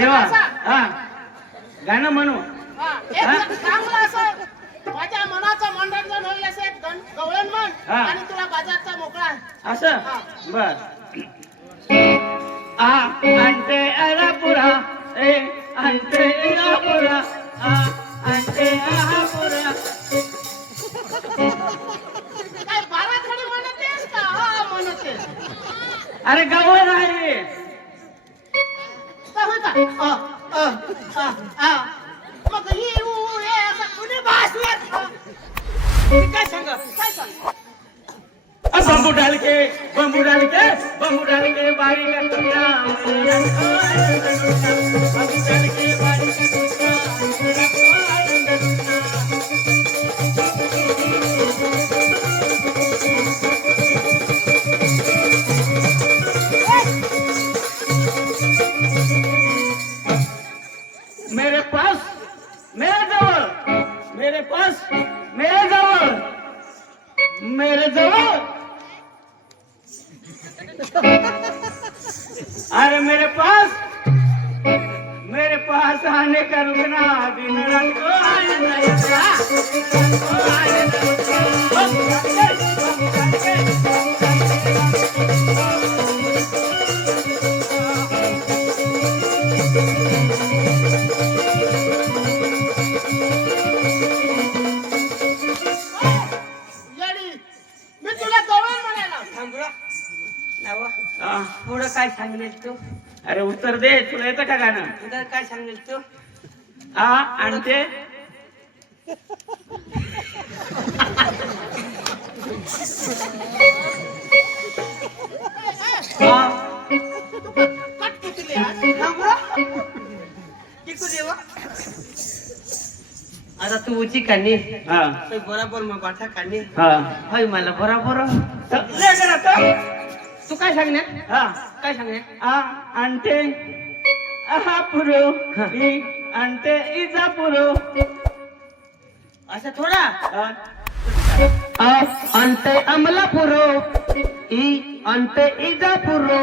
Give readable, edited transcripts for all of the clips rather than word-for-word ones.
देवा हा गाणं म्हणू चांगलं असं माझ्या मनाचं मनोरंजन होईल असे गवळण म्हण आणि तुला बाजारचा मोकळा असं बर आ अंते अलापुरा ए अंते अलापुरा आ अंते अलापुरा काय बारा खडी म्हणतेस का हा म्हणते अरे गवळण आहे काय होता मग ही हे असं कुणी भाषवर काय सांग बंबू डाल के बंबू डाल के बंबू डाल के बारी का टुकड़ा बंबू डाल के बारी का मेरे पास मेरे जवळ मेरे पास मेरे जवळ मेरे जवळ अरे मेरे पास आने का रुकना दिन रात को आने नहीं मी तुला गवळण म्हणायला पुढं काय सांगेल तू अरे उत्तर दे तुला येतं का गाणं पुढं काय सांगेल तू हा आणि ते कटकुतली टिकू देवा आता तू उची काढणी हा बरोबर मग बाठा काढणी हा होय मला बरोबर ले करा तो तू काय सांगणार हा काय सांगणार आ अंटे आहा पुरो ई अंटे इजा पुरो असं थोडा अंटे अमलापुरो ई अंटे इजापुरो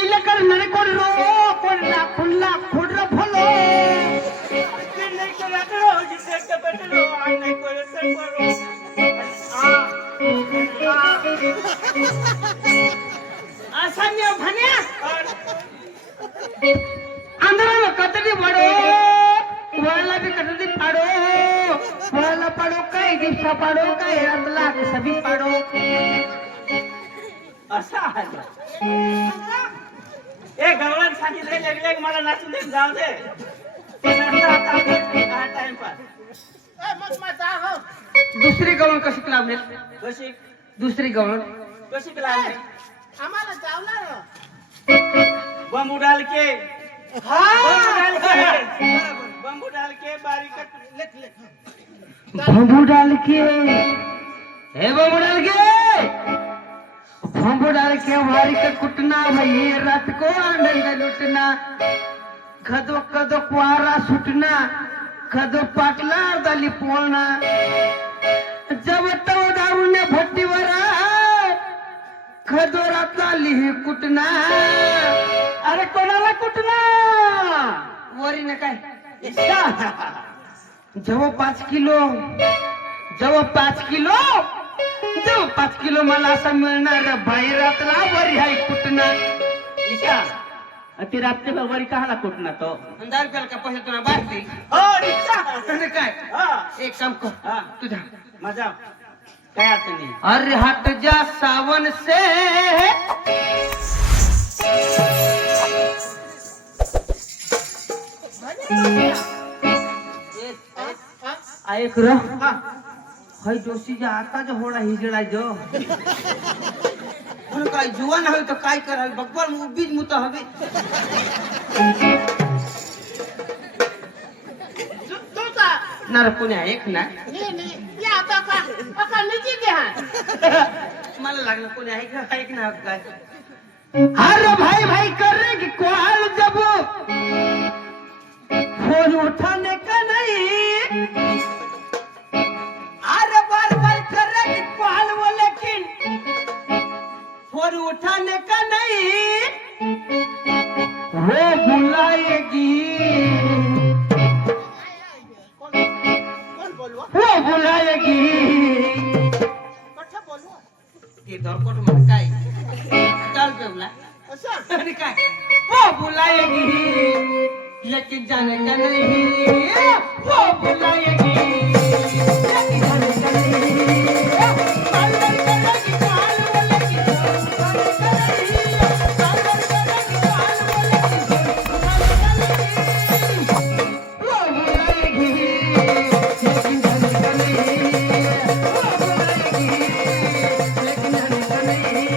इलकर नरे कोडरो कोडला खुल्ला खुडरो फलो नहीं को लकड़ो जिसे कपटलो आने को सरपरो असान्य भन्या आंध्र कतरी बडो वळला भी कतरी पाडो वळला पाडो काय दिवसा पाडो काय रातला सभी पाडो असा ए गवळण सांगितले लेग मला नाचून दे जाऊ दे टाइम पास मग माझा हो दुसरी गवळ कशी लावली कशी दुसरी गवळ कशी लावली आम्हाला जावला बंबू डाल के बंबू डाल के बारीक बंबू डाल के हे बंबू डाल के बंबू डाल के बारीक कुटना भई रात को आनंद लुटना खदो कदो क्वारा सुटना खदो पाटला दली पोळना जब तव दारून भट्टीवर खदो रातला लिही कुटना अरे कोणाला कुठला वरीने काय जवळ 5 किलो जवळ 5 किलो मला असं मिळणार बाहेरातला वरी हाय कुटना ईशा ती रात्री वरी कहाला कुठना तो 10 रुपयाला का पैसे तुला बाकी हो रिक्षा काय हा एक काम कर हा तुझा मजा काय अडचण नाही अरे हट जा सावन से ऐक र हाय जोशीच्या हाताचा होडा हिजडा जो पण काय जुवान हवे तर काय करावे बघबाल बीज मुत हवे तुमचा नार पुण्या एक ना या आता का निजी घ्या मला लागलं कोणी ऐक ना काय अरे भाई भाई कर रहे कि कॉल जब फोन उठाने का नहीं अरे बार बार कर रहे कि कॉल वो लेकिन फोन उठाने का नहीं वो बुलाएगी कोण बोलवा वो बुलाएगी कठ्ठा बोलवा ते धरकोट म्हण काय चाल पेवला असं अरे काय वो बुलाएगी लेकिन जाने का नहीं वो बुलाएगी लेकिन जाने का नहीं पागल करेगी पाल बोलेगी पागल करेगी पागल करेगी पाल बोलेगी वो बुलाएगी लेकिन जाने का नहीं वो बुलाएगी लेकिन जाने का नहीं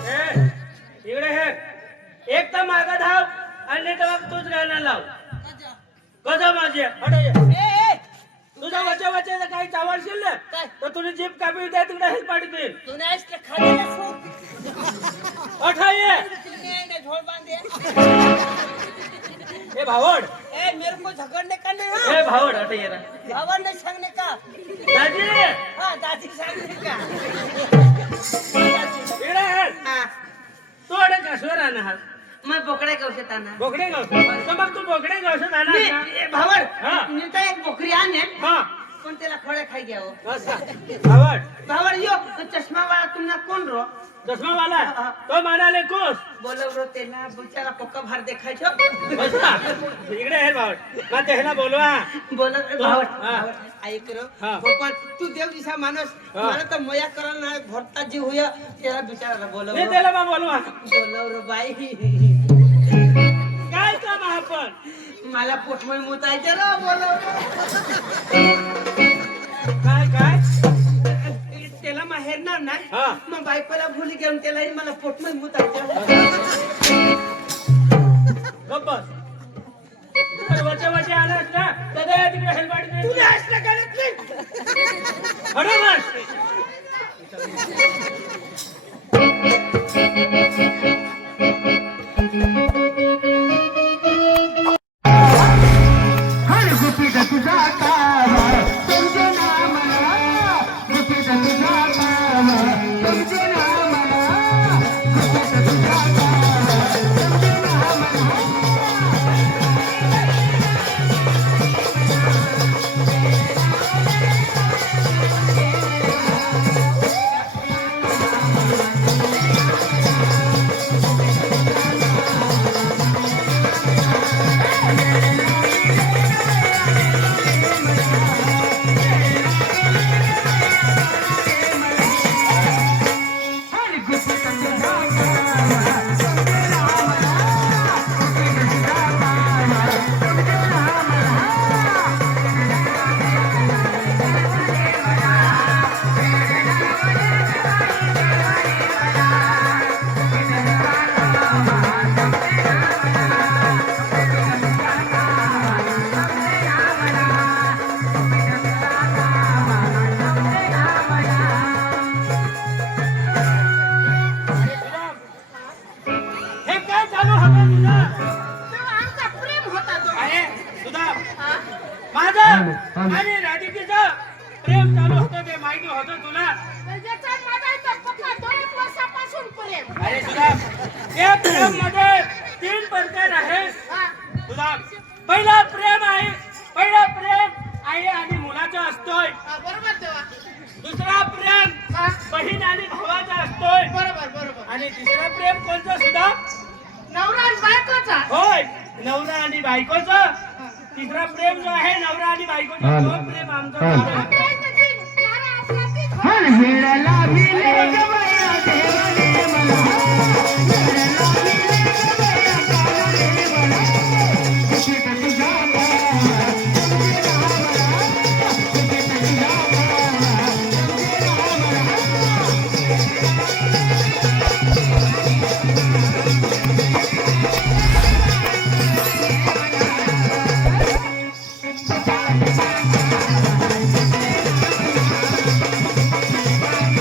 इकडे हे एक तर मागं धाव आणि तर मग तूच गाणं लाव कसं माझे तुझ्या वचे वचे काही चावडशील ना तर तुझी जीप कापी द्या तिकडे हेल्प पाडी देईल तू नाही इसके खाने में फूक अठाये ने झोल बांधे हे भावड ए मेरे को झगड़ने का नहीं हाँ हे भावड अठाये ना बाबा नहीं सांगने का दाजी हाँ दादी सांगने का इकडे हे तू अडे कासवर राहणार मैं बोकडे गवशात आणा बोकडे गाव तर मग तू बोकडे गावशात आणा मी भावड हा. मी तर एक बोकरी आणेन हा पण त्याला खडे खाई घ्यावं असा भावड भावड यो चष्मा वाला तुम्हाला कोण रो चष्मा वाला तो म्हणाले कुस बोलव रो त्याला बिचारा पोका भार देखायचो बसा इकडे हे भावड मग त्याला बोलवा बोलव भावड हा. ऐक रो हा. भगवान तू देव दिसा माणूस हा. मला तर मया करायला नाही भरता जीव होय त्याला बिचाराला बोलव मी रो. त्याला मग बोलवा बोलव रो बाई काय काम आहे आपण मला पोटमय मुतायचं रो बोलव काय काय त्याला माहेरणार ना हा. मग बायकोला भुली घेऊन त्याला मला पोटमय मुतायचं गप्प बस. वचे वचे आलास ना तर तिकडे हेलपाडी तुला असलं करत नाही बरोबर हर गुपित तुझा कामा समजे ना मला गुपित तुझा कामा समजे ना मला गुपित तुझा कामा समजे ना मला हर गुपित तुझा कामा समजे ना मला गुपित तुझा कामा समजे ना मला हे काय चालू होतं तुझं तेव्हा आमचा प्रेम होता तो अरे सुधा माझं आणि राधिकेचं प्रेम चालू होतं ते माहिती होतं तुला त्याच्या माझा इथं पक्का 2 वर्षापासून प्रेम अरे सुधा त्या प्रेम मध्ये 3 प्रकार आहेत हा सुधा पहिला प्रेम आहे पहिला प्रेम आई आणि मुलाचा असतोय हा, बरोबर तेव्हा दुसरा प्रेम हा, बहीण आणि भावाचा असतोय बरोबर बरोबर आणि तिसरा प्रेम कोणतं सुद्धा नवरा आणि बायकोचा होय नवरा आणि बायकोचं तिसरा प्रेम जो आहे नवरा आणि बायकोचं तो प्रेम आमचं चालू आहे. आमच्या इथं ती नारा असला ती हर हिरला मिले गवया देवाने मला हिरला मिले गवया कानाने मला गुपित तुझा कामा समजे ना मला गुपित तुझा कामा समजे ना मला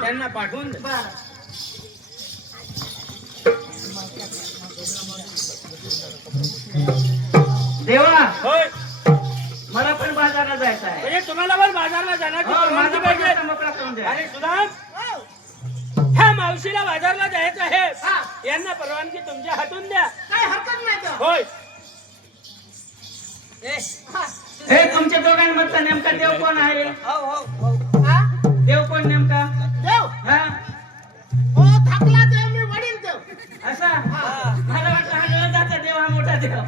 त्यांना पाठवून दे. बरं. देवा होय मला पण बाजारला जायचं आहे म्हणजे तुम्हाला पण बाजारला जाण्याची हो, माझा परवानगी पण पाहिजे. रस्ता मोकळा करून द्या. आणि सुधाम हो. ह्या मावशीला बाजारला जायचं हा. आहे यांना परवानगी तुमच्या हातून द्या. काय हरकत नाही तेव्हा. होय हा. हे तुमच्या दोघांमधचा नेमका देव कोण आहे हा? देव कोण नेमका देव हा हो थाकला देव मी वडील देव असा मला वाटलं हा जाता देव हा मोठा देव